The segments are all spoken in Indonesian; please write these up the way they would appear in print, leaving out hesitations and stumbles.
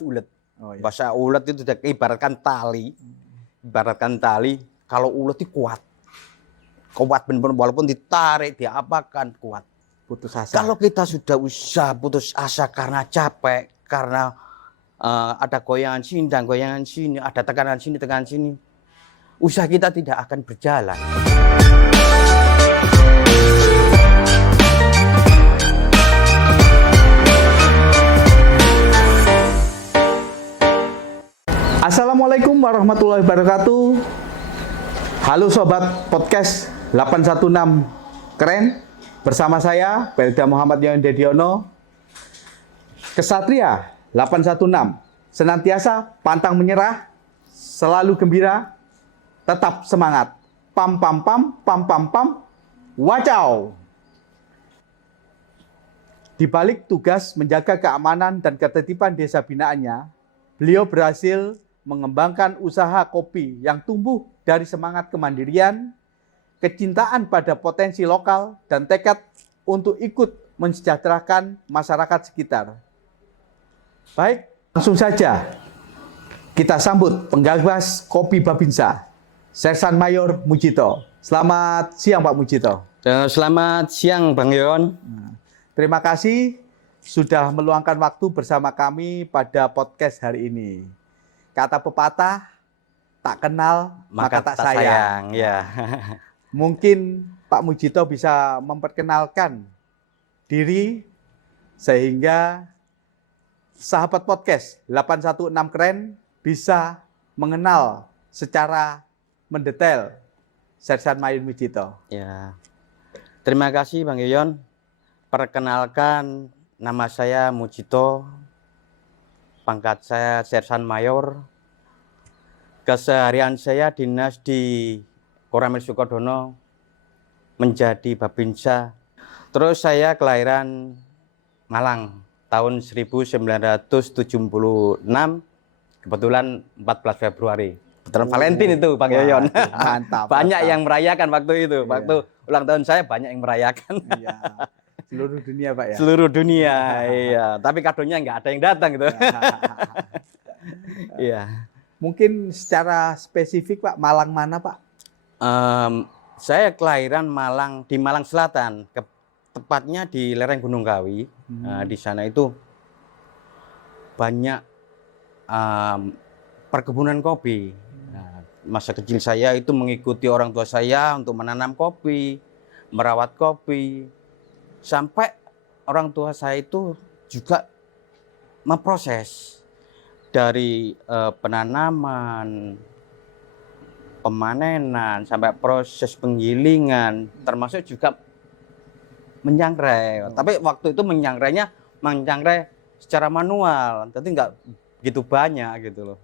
ulet. Oh, iya. Bahasa ulet itu ibaratkan tali. Ibaratkan tali, kalau ulet itu kuat. Kuat benar-benar walaupun ditarik, diapakan kuat. Putus asa. Kalau kita sudah usaha putus asa karena capek, karena ada goyangan sini, ada tekanan sini, usaha kita tidak akan berjalan. Assalamualaikum warahmatullahi wabarakatuh. Halo sobat podcast 816 Keren. Bersama saya Belda Muhammad Yon Dediono. Kesatria 816 senantiasa pantang menyerah, selalu gembira, tetap semangat. Pam pam pam pam pam pam. Wacau. Di balik tugas menjaga keamanan dan ketertiban desa binaannya, beliau berhasil mengembangkan usaha kopi yang tumbuh dari semangat kemandirian, kecintaan pada potensi lokal, dan tekad untuk ikut mensejahterakan masyarakat sekitar. Baik, langsung saja kita sambut penggagas Kopi Babinsa, Sersan Mayor Mujito. Selamat siang Pak Mujito. Selamat siang Bang Yon. Terima kasih sudah meluangkan waktu bersama kami pada podcast hari ini. Kata pepatah, tak kenal maka tak sayang. Ya. Mungkin Pak Mujito bisa memperkenalkan diri sehingga sahabat podcast 816 Keren bisa mengenal secara mendetail Sersan Mayor Mujito. Ya. Terima kasih Bang Yon. Perkenalkan, nama saya Mujito. Pangkat saya Sersan Mayor. Keseharian saya dinas di Koramil Sukodono menjadi Babinsa. Terus saya kelahiran Malang tahun 1976. Kebetulan 14 Februari. Kebetulan Valentine itu Bang Yoyon. Mantap. Banyak mantap. yang merayakan waktu itu. Iya. Waktu ulang tahun saya banyak yang merayakan. Iya. Seluruh dunia Pak ya. Seluruh dunia, iya. Tapi kadonya nggak ada yang datang gitu. Iya. Mungkin secara spesifik Pak, Malang mana Pak? Saya kelahiran Malang di Malang Selatan, tepatnya di lereng Gunung Kawi. Di sana itu banyak perkebunan kopi. Nah, masa kecil saya itu mengikuti orang tua saya untuk menanam kopi, merawat kopi. Sampai orang tua saya itu juga memproses dari penanaman, pemanenan, sampai proses penggilingan, termasuk juga menyangrai. Tapi waktu itu menyangrai secara manual, jadi nggak gitu banyak gitu loh.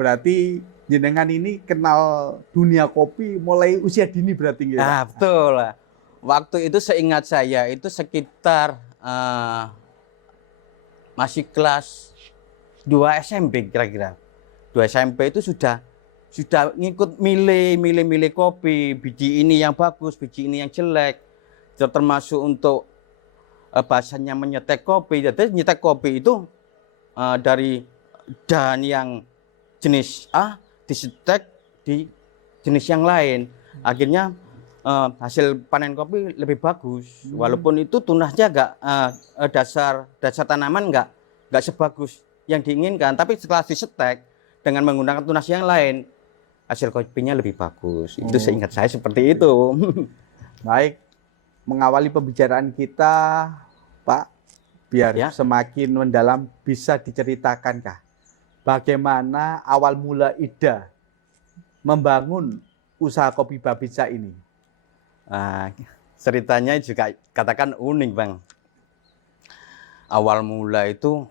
Berarti jenengan ini kenal dunia kopi mulai usia dini berarti ya? Nah, betul lah. Waktu itu seingat saya itu sekitar masih kelas 2 SMP kira-kira. 2 SMP itu sudah ngikut milih kopi, biji ini yang bagus, biji ini yang jelek. Termasuk untuk bahasanya menyetek kopi. Jadi nyetek kopi itu dari dahan yang jenis A disetek di jenis yang lain. Akhirnya hasil panen kopi lebih bagus, walaupun itu tunasnya dasar tanaman nggak sebagus yang diinginkan, tapi setelah disetek dengan menggunakan tunas yang lain, hasil kopinya lebih bagus. Itu seingat saya seperti itu. Baik, mengawali pembicaraan kita, Pak, biar Ya. semakin mendalam, bisa diceritakankah bagaimana awal mula ide membangun usaha Kopi Babinsa ini? Ceritanya juga katakan unik Bang. Awal mula itu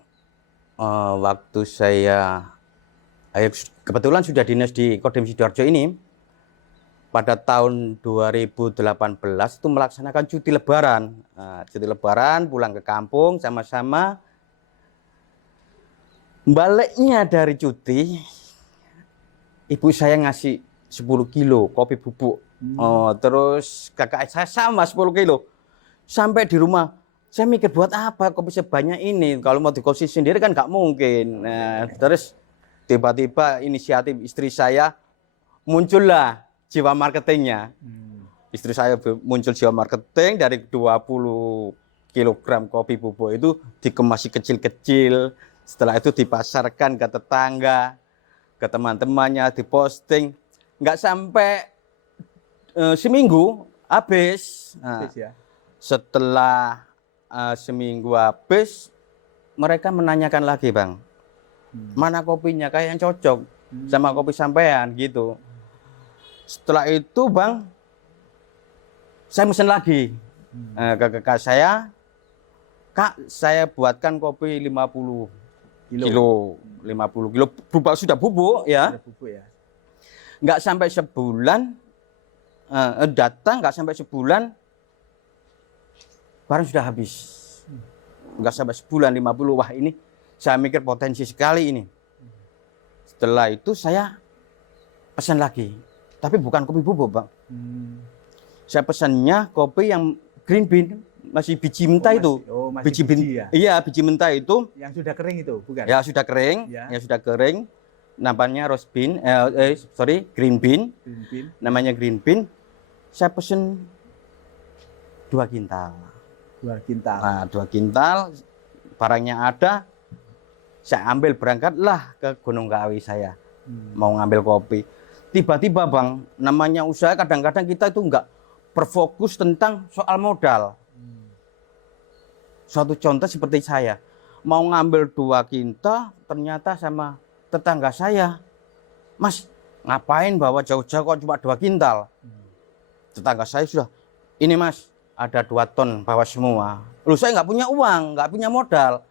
waktu saya kebetulan sudah dinas di Kodim Sidoarjo ini, pada tahun 2018 itu melaksanakan cuti lebaran. Cuti lebaran pulang ke kampung sama-sama. Baliknya dari cuti, ibu saya ngasih 10 kilo kopi bubuk. Terus kakak saya sama 10 kilo. Sampai di rumah, Saya mikir buat apa kopi sebanyak ini? Kalau mau dikonsumsi sendiri kan nggak mungkin. Nah, terus tiba-tiba inisiatif istri saya muncullah jiwa marketingnya. Istri saya muncul jiwa marketing dari 20 kilogram kopi bubuk itu dikemas kecil-kecil. Setelah itu dipasarkan ke tetangga, ke teman-temannya, diposting. Nggak sampai seminggu habis. Nah, Ya. setelah seminggu habis, mereka menanyakan lagi, Bang, mana kopinya kayak yang cocok sama kopi sampean gitu. Setelah itu, Bang, saya mesen lagi ke kakak saya, Kak, saya buatkan kopi 50 kilo. 50 kilo sudah bubuk ya. Bubuk ya. Nggak sampai sebulan, datang nggak sampai sebulan, barang sudah habis. Nggak sampai sebulan 50, wah ini saya mikir potensi sekali ini. Setelah itu saya pesan lagi, tapi bukan kopi bubuk, Bang. Saya pesannya kopi yang green bean, masih biji mentah itu. Masih biji ya? Iya, biji mentah itu. Yang sudah kering itu, bukan? Ya, sudah kering. Ya. Yang sudah kering. Namanya green bean. Green bean. Namanya green bean. Saya pesen 2 kintal. 2 kintal. Nah, 2 kintal. Barangnya ada. Saya ambil, berangkatlah ke Gunung Kawi saya. Mau ngambil kopi. Tiba-tiba, Bang, namanya usaha kadang-kadang kita itu enggak berfokus tentang soal modal. Suatu contoh seperti saya, mau ngambil 2 kintal, ternyata sama tetangga saya, Mas, ngapain bawa jauh-jauh kok cuma 2 kintal? Tetangga saya sudah, ini Mas, ada 2 ton bawa semua. Loh, saya nggak punya uang, nggak punya modal.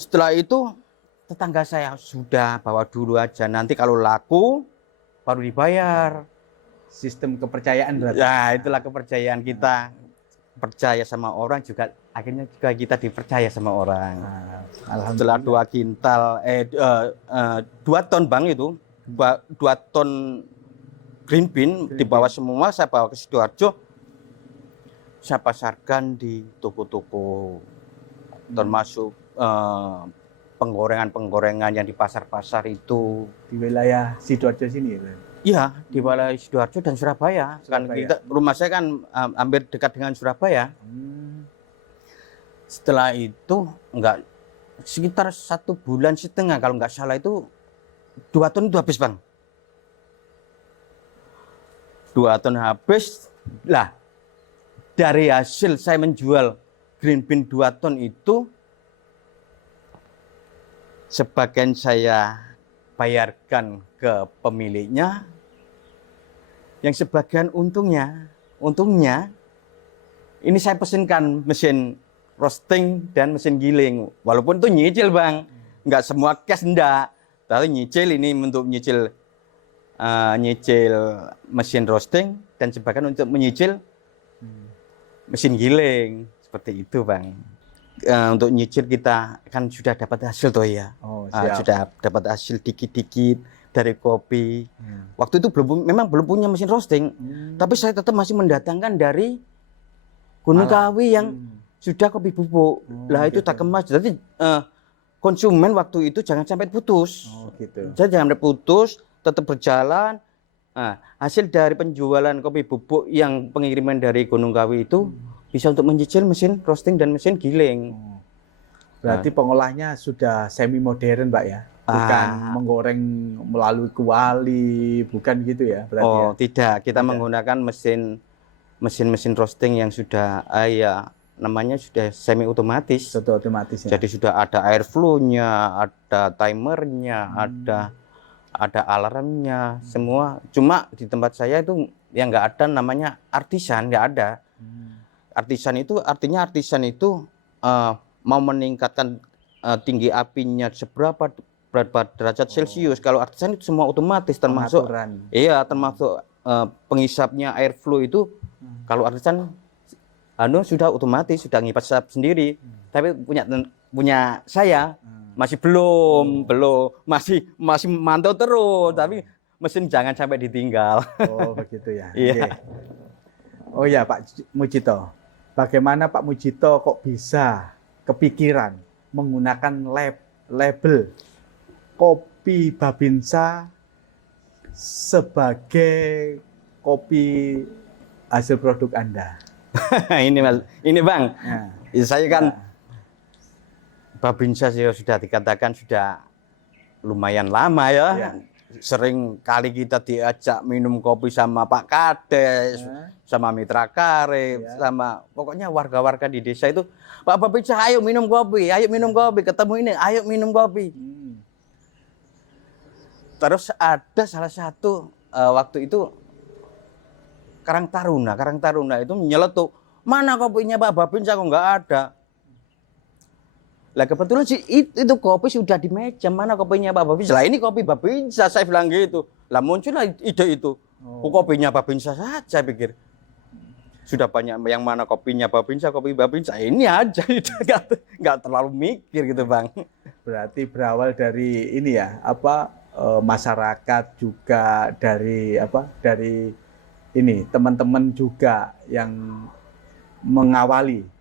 Setelah itu, tetangga saya sudah bawa dulu aja, nanti kalau laku, baru dibayar. Sistem kepercayaan berarti. Ya, itulah kepercayaan kita. Percaya sama orang juga, akhirnya juga kita dipercaya sama orang. Setelah 2 kintal, 2 ton, Bang, itu 2 ton green bean dibawa semua, saya bawa ke Sidoarjo, saya pasarkan di toko-toko, termasuk penggorengan yang di pasar-pasar itu. Di wilayah Sidoarjo sini ya? Iya, di wilayah Sidoarjo dan Surabaya. Kan rumah saya kan hampir dekat dengan Surabaya. Setelah itu enggak, sekitar 1,5 bulan kalau nggak salah itu 2 ton itu habis, Bang. 2 ton habis. Lah, dari hasil saya menjual green bean 2 ton itu, sebagian saya bayarkan ke pemiliknya, yang sebagian untungnya ini saya pesenkan mesin roasting dan mesin giling, walaupun itu nyicil, Bang, nggak semua cash, enggak, tapi nyicil ini untuk nyicil mesin roasting dan sebagian untuk menyicil mesin giling, seperti itu, Bang. Untuk nyicil kita kan sudah dapat hasil toh ya. Sudah dapat hasil dikit-dikit dari kopi. Waktu itu memang belum punya mesin roasting, tapi saya tetap masih mendatangkan dari Gunung Kawi yang sudah kopi bubuk. Lah itu tak kemas. Jadi konsumen waktu itu jangan sampai putus. Jadi jangan sampai putus, tetap berjalan. Hasil dari penjualan kopi bubuk yang pengiriman dari Gunung Kawi itu bisa untuk menyicil mesin roasting dan mesin giling. Berarti pengolahnya sudah semi modern, Pak ya? Bukan menggoreng melalui kuali, bukan gitu ya? Berarti ya? Tidak. Kita menggunakan mesin roasting yang sudah namanya sudah semi otomatis. Sudah otomatis ya? Jadi sudah ada air flow-nya, ada timernya, ada alarmnya, semua. Cuma di tempat saya itu yang nggak ada namanya artisan, nggak ada. Artisan itu artinya mau meningkatkan tinggi apinya berapa derajat Celcius. Kalau artisan itu semua otomatis, termasuk termasuk pengisapnya airflow itu. Kalau artisan sudah otomatis, sudah ngisap sendiri. Tapi punya saya masih belum masih mantau terus, tapi mesin jangan sampai ditinggal. Oh begitu ya. Iya. Oh ya Pak Mujito, bagaimana Pak Mujito kok bisa kepikiran menggunakan label kopi Babinsa sebagai kopi hasil produk Anda? Ini Mas, ini Bang. Nah, Saya kan Babinsa sudah dikatakan sudah lumayan lama ya. Ya. Sering kali kita diajak minum kopi sama Pak Kades, sama Mitra Karib, sama pokoknya warga-warga di desa itu, Pak Babinsa ayo minum kopi, ketemu ini, ayo minum kopi. Terus ada salah satu waktu itu Karang Taruna itu nyeletuk, mana kopinya Pak Babinsa kok nggak ada. Lah kebetulan sih itu kopi sudah di meja, mana kopinya Pak Babinsa. Lah ini kopi Babinsa, saya bilang gitu. Lah muncullah ide itu. Kopinya Babinsa saja, saya pikir. Sudah banyak yang mana kopinya Babinsa, kopi Babinsa. Ini aja, nggak terlalu mikir gitu Bang. Berarti berawal dari ini ya, masyarakat juga dari ini teman-teman juga yang mengawali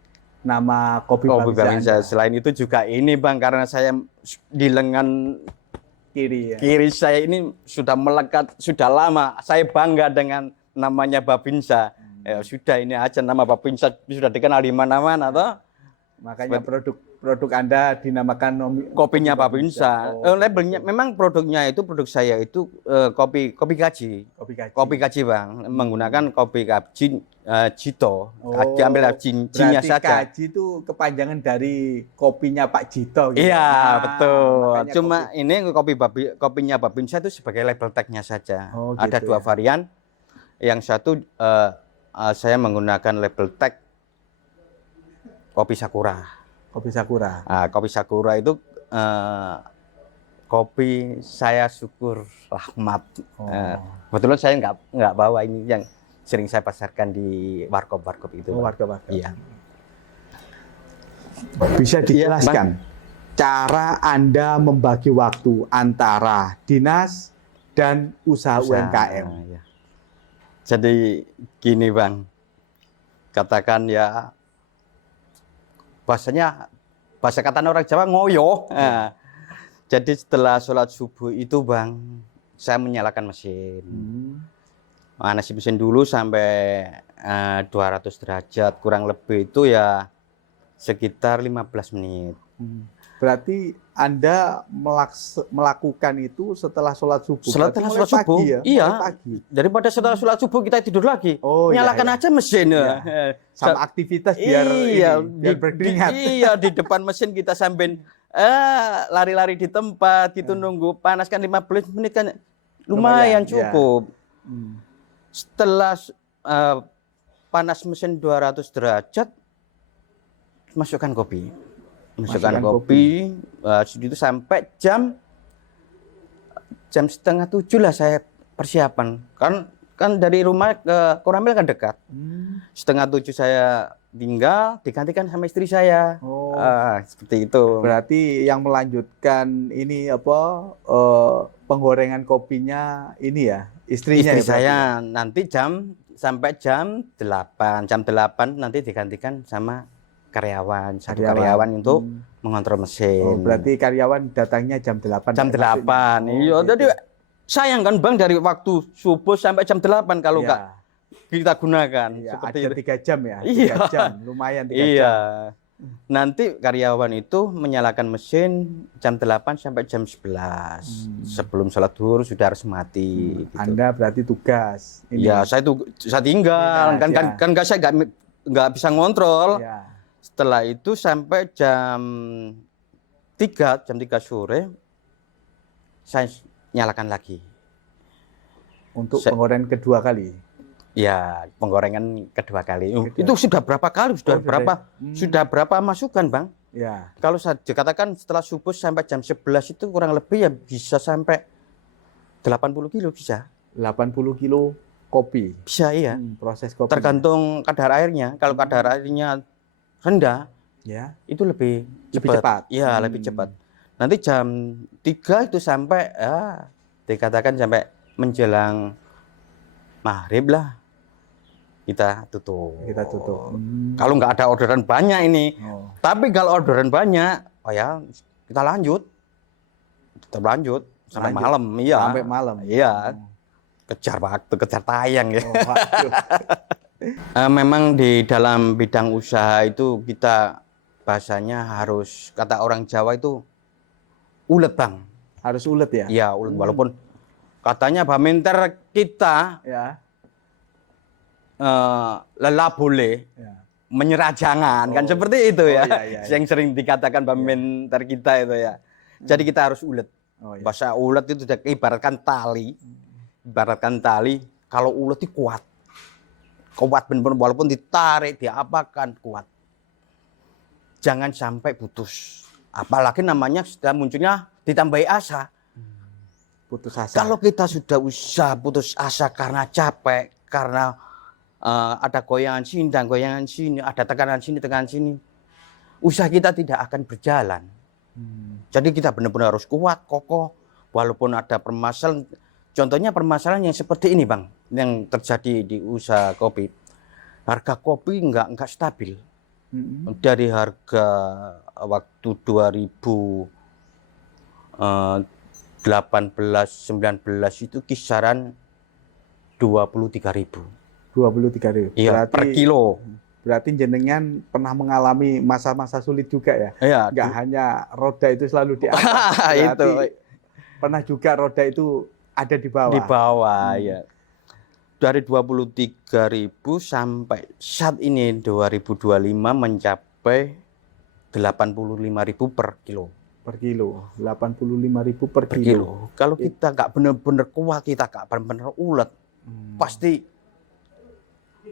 nama kopi Babinsa. Selain itu juga ini Bang, karena saya di lengan kiri saya ini sudah melekat, sudah lama. Saya bangga dengan namanya Babinsa. Ya sudah, ini aja nama Babinsa sudah dikenal di mana-mana toh. Makanya produk Anda dinamakan kopinya Babinsa. Labelnya memang produk saya itu kopi kaji. Kopi kaji Bang, menggunakan kopi kaji Jito. Ambil jinnya saja. Kaji itu kepanjangan dari kopinya Pak Jito gitu. Iya, betul. Cuma ini kopinya Babinsa itu sebagai label tag-nya saja. Ada dua varian. Yang satu saya menggunakan label tag kopi Sakura. Kopi Sakura itu kopi saya syukur rahmat. Kebetulan saya nggak bawa ini yang sering saya pasarkan di warkop itu. Warkop. Iya. Bisa dijelaskan cara Anda membagi waktu antara dinas dan usaha UMKM? Ya. Jadi gini Bang, katakan ya, bahasa kata orang Jawa ngoyo. Jadi setelah sholat subuh itu Bang, saya menyalakan mesin. Manasin mesin dulu sampai 200 derajat, kurang lebih itu ya sekitar 15 menit. Berarti Anda melakukan itu setelah sholat subuh? Setelah sholat subuh, ya? Iya. Pagi. Daripada setelah sholat subuh kita tidur lagi, nyalakan aja mesin. Ya. Sama aktivitas biar berkeringat. Iya, di depan mesin kita sambil lari-lari di tempat, gitu nunggu panaskan 15 menit kan lumayan cukup. Setelah panas mesin 200 derajat, masukkan kopi. Itu sampai jam 6:30 lah saya persiapan. Kan dari rumah ke Koramil kan dekat. 6:30 saya tinggal, digantikan sama istri saya. Seperti itu. Berarti yang melanjutkan ini penggorengan kopinya ini ya, istrinya. Istri saya nanti sampai jam 8. Jam 8 nanti digantikan sama satu karyawan untuk mengontrol mesin. Berarti karyawan datangnya jam 8. Jam 8. Iya, jadi sayang kan Bang, dari waktu subuh sampai jam 8 kalau nggak kita gunakan. Seperti ada 3 jam ya. 3 jam, lumayan 3 jam. Iya. Nanti karyawan itu menyalakan mesin jam 8 sampai jam 11. Sebelum sholat zuhur sudah harus mati. Gitu. Anda berarti tugas. Iya, saya tinggal. Kan saya nggak bisa ngontrol. Ya. Setelah itu sampai jam 3 sore saya nyalakan lagi. Untuk penggorengan kedua kali? Ya, penggorengan kedua kali. Itu sudah berapa kali? Sudah berapa masukan Bang? Ya. Kalau saya dikatakan setelah subuh sampai jam 11 itu kurang lebih ya bisa sampai 80 kilo bisa. 80 kilo kopi? Bisa, iya. Proses kopi. Tergantung kadar airnya. Kalau kadar airnya rendah, itu lebih cepat. Iya, lebih cepat. Nanti jam 3 itu sampai dikatakan sampai menjelang maghrib lah. kita tutup. Kita tutup. Kalau nggak ada orderan banyak ini. Oh. Tapi kalau orderan banyak, oh ya kita lanjut. Tetap lanjut sampai Lanjut. malam. Iya. Sampai malam. Iya. Kejar waktu, kejar tayang ya. Oh, waduh. Memang di dalam bidang usaha itu kita bahasanya harus, kata orang Jawa itu ulet Bang. Harus ulet ya? Iya ulet, walaupun katanya baminter kita Ya. lelah boleh, Ya. menyerah jangan, kan Oh. seperti itu Oh, ya. iya, iya, iya. Yang sering dikatakan baminter kita itu ya. Jadi kita harus ulet. Oh, iya. Bahasa ulet itu sudah ibaratkan tali. Ibaratkan tali, kalau ulet itu kuat. Kuat benar-benar, walaupun ditarik, diapakan kuat. Jangan sampai putus. Apalagi namanya sudah munculnya ditambahi asa. Putus asa. Kalau kita sudah usaha putus asa karena capek, karena ada goyangan sini dan goyangan sini, ada tekanan sini, usaha kita tidak akan berjalan. Jadi kita benar-benar harus kuat, kokoh, walaupun ada permasalahan. Contohnya permasalahan yang seperti ini Bang, yang terjadi di usaha kopi. Harga kopi nggak stabil. Dari harga waktu 2018-19 itu kisaran 23.000. 23.000. Iya, per kilo. Berarti jenengan pernah mengalami masa-masa sulit juga ya? Iya. Nggak hanya roda itu selalu di atas. Berarti Itu pernah juga roda itu ada di bawah. di bawah ya. Dari 23.000 sampai saat ini 2025 mencapai 85.000 per kilo. Per kilo, 85.000 per Per kilo. kilo. Kalau kita nggak benar-benar kuat, kita nggak benar-benar ulet, pasti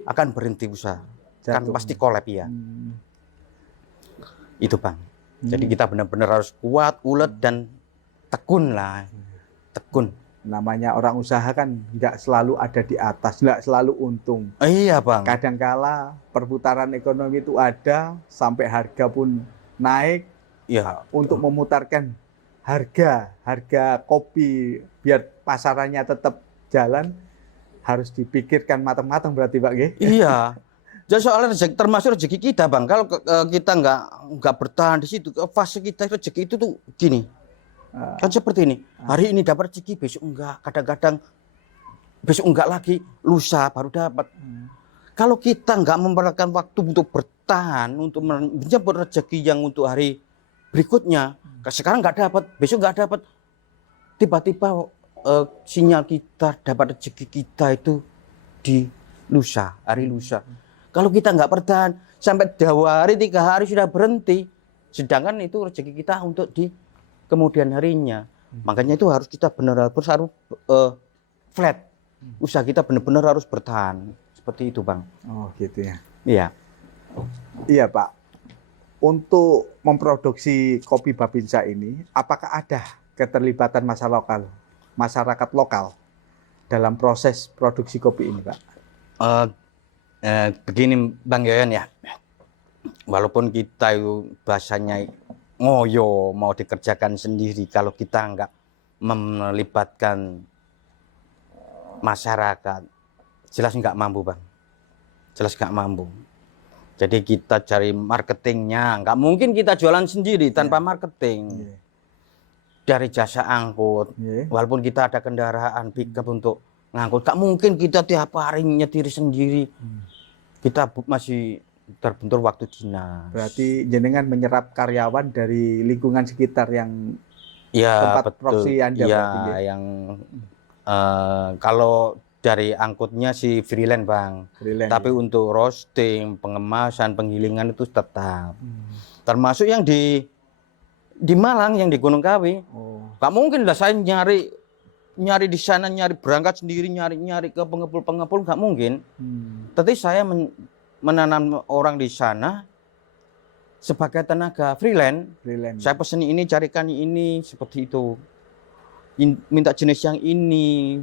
akan berhenti usaha. Kan Jatuh. pasti kolab ya. Itu Bang. Jadi kita benar-benar harus kuat, ulet dan tekun lah. Tekun. Namanya orang usaha kan nggak selalu ada di atas, nggak selalu untung. Iya Bang. Kadangkala perputaran ekonomi itu ada, sampai harga pun naik. Iya. Untuk memutarkan harga kopi biar pasarannya tetap jalan, harus dipikirkan matang-matang berarti Pak G. Iya. Jadi soalnya rezeki, termasuk rezeki kita Bang. Kalau kita nggak bertahan di situ, fase kita rezeki itu tuh gini. Kan seperti ini. Hari ini dapat rezeki, besok enggak. Kadang-kadang besok enggak lagi, lusa baru dapat. Kalau kita enggak memerlukan waktu untuk bertahan, untuk menjemput rezeki yang untuk hari berikutnya, sekarang enggak dapat, besok enggak dapat, tiba-tiba sinyal kita dapat rezeki kita itu di lusa, hari lusa. Kalau kita enggak bertahan, sampai 2 hari, 3 hari sudah berhenti. Sedangkan itu rezeki kita untuk di kemudian harinya. Makanya itu harus kita benar-benar harus flat. Usaha kita benar-benar harus bertahan. Seperti itu Bang. Oh gitu ya. Iya. Iya Pak. Untuk memproduksi kopi Babinsa ini, apakah ada keterlibatan masyarakat lokal dalam proses produksi kopi ini Pak? Begini Bang Yoyon ya. Walaupun kita itu bahasanya ngoyo mau dikerjakan sendiri, kalau kita nggak melibatkan masyarakat, jelas nggak mampu Bang. Jelas nggak mampu. Jadi kita cari marketingnya, nggak mungkin kita jualan sendiri tanpa marketing. Dari jasa angkut, walaupun kita ada kendaraan pickup untuk ngangkut, nggak mungkin kita tiap hari nyetir sendiri. Kita masih terbentur waktu dinas. Berarti jenengan menyerap karyawan dari lingkungan sekitar yang ya, tempat produksi Anda. Ya, yang kalau dari angkutnya si freelance Bang. Freelance, tapi untuk roasting, pengemasan, penggilingan itu tetap. Termasuk yang di Malang, yang di Gunung Kawi. Gak mungkin lah saya nyari di sana, nyari berangkat sendiri, nyari ke pengepul nggak mungkin. Tapi saya menanam orang di sana sebagai tenaga freelance. Saya pesen ini, carikan ini, seperti itu. Minta jenis yang ini,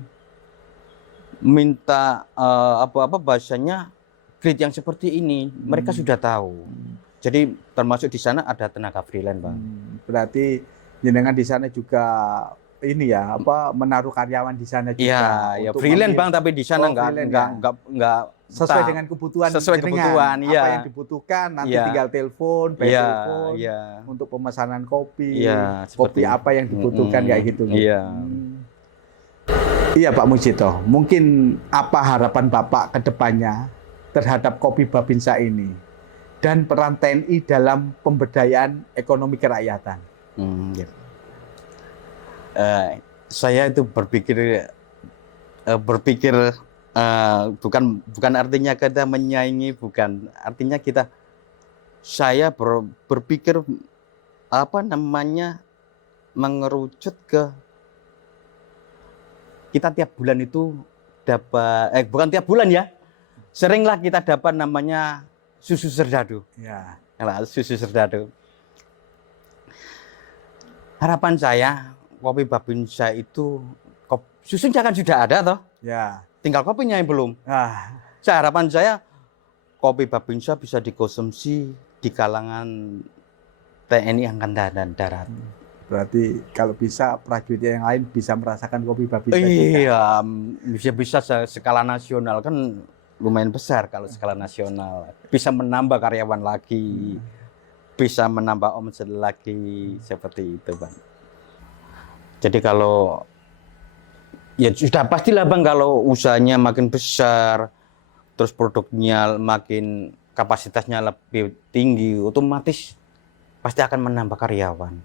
minta bahasanya grade yang seperti ini. Mereka sudah tahu. Jadi termasuk di sana ada tenaga freelance Bang. Berarti jenengan di sana juga ini ya, menaruh karyawan di sana juga. Iya, ya freelance Bang, tapi di sana enggak sesuai dengan kebutuhan sesuai kebutuhan, apa yang dibutuhkan nanti tinggal telepon, telepon untuk pemesanan kopi, kopi apa yang dibutuhkan kayak gitu. Iya. Iya Pak Mujito, mungkin apa harapan Bapak ke depannya terhadap Kopi Babinsa ini dan peran TNI dalam pemberdayaan ekonomi kerakyatan? Saya itu berpikir bukan artinya kita menyaingi, bukan artinya saya berpikir mengerucut ke kita tiap bulan itu dapat bukan tiap bulan ya, seringlah kita dapat namanya susu serdadu. Ya. Susu serdadu. Harapan saya Kopi Babinsa itu susunya kan sudah ada toh. Ya. Tinggal kopinya yang belum. Harapan saya Kopi Babinsa bisa dikonsumsi di kalangan TNI Angkatan Darat. Berarti kalau bisa prajurit yang lain bisa merasakan Kopi Babinsa. Iya, bisa skala nasional kan lumayan besar kalau skala nasional. Bisa menambah karyawan lagi, bisa menambah omset lagi, seperti itu Bang. Jadi kalau ya sudah pastilah Bang, kalau usahanya makin besar, terus produknya makin kapasitasnya lebih tinggi, otomatis pasti akan menambah karyawan.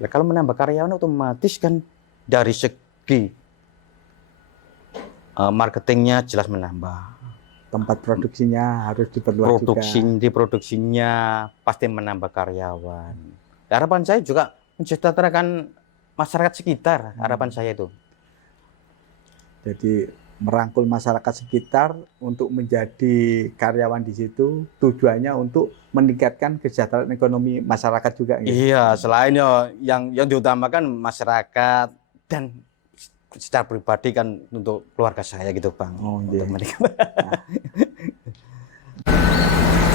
Kalau menambah karyawan otomatis kan dari segi marketingnya jelas menambah. Tempat produksinya harus diperluas juga. Produksinya pasti menambah karyawan. Harapan saya juga mensejahterakan masyarakat sekitar, harapan saya itu. Jadi merangkul masyarakat sekitar untuk menjadi karyawan di situ, tujuannya untuk meningkatkan kesejahteraan ekonomi masyarakat juga. Gitu. Iya, selain yang diutamakan masyarakat dan secara pribadi kan untuk keluarga saya gitu Bang. Iya.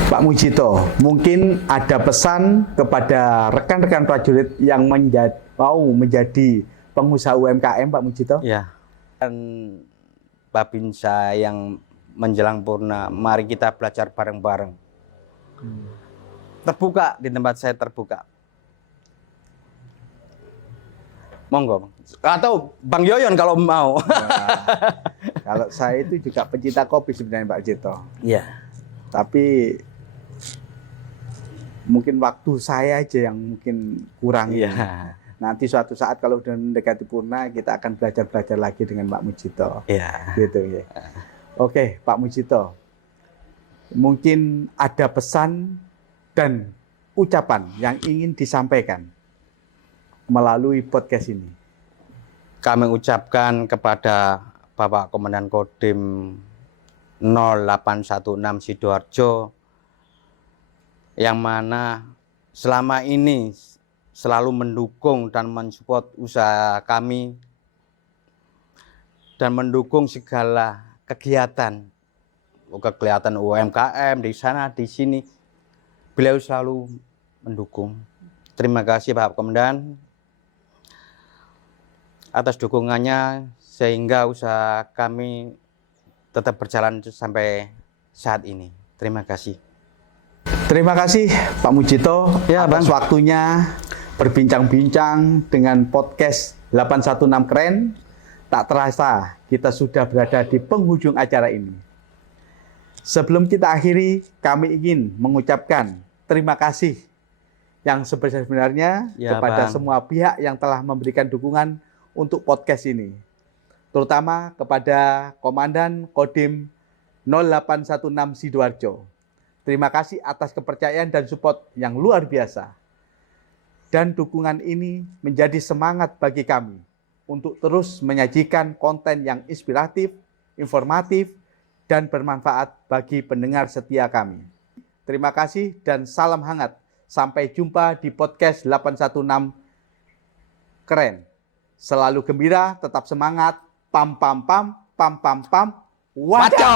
Pak Mujito, mungkin ada pesan kepada rekan-rekan prajurit yang mau menjadi pengusaha UMKM Pak Mujito? Iya. Babinsa yang menjelang purna, mari kita belajar bareng-bareng. Terbuka, di tempat saya terbuka. Monggo. Atau Bang Yoyon kalau mau. Kalau saya itu juga pecinta kopi sebenarnya Pak Jito. Iya. Tapi mungkin waktu saya aja yang mungkin kurang. Iya. Nanti suatu saat kalau sudah mendekati purna, kita akan belajar lagi dengan Pak Mujito. Iya. Gitu ya. Oke, Pak Mujito. Mungkin ada pesan dan ucapan yang ingin disampaikan melalui podcast ini. Kami ucapkan kepada Bapak Komandan Kodim 0816 Sidoarjo yang mana selama ini selalu mendukung dan mensupport usaha kami dan mendukung segala kegiatan UMKM di sana di sini. Beliau selalu mendukung. Terima kasih Pak Komandan atas dukungannya sehingga usaha kami tetap berjalan sampai saat ini. Terima kasih. Terima kasih Pak Mujito atas waktunya berbincang-bincang dengan podcast 816 Keren. Tak terasa kita sudah berada di penghujung acara ini. Sebelum kita akhiri, kami ingin mengucapkan terima kasih yang sebesar-besarnya kepada semua pihak yang telah memberikan dukungan untuk podcast ini. Terutama kepada Komandan Kodim 0816 Sidoarjo. Terima kasih atas kepercayaan dan support yang luar biasa. Dan dukungan ini menjadi semangat bagi kami untuk terus menyajikan konten yang inspiratif, informatif, dan bermanfaat bagi pendengar setia kami. Terima kasih dan salam hangat. Sampai jumpa di podcast 816 Keren. Selalu gembira, tetap semangat. Pam pam pam, pam pam pam. Waco!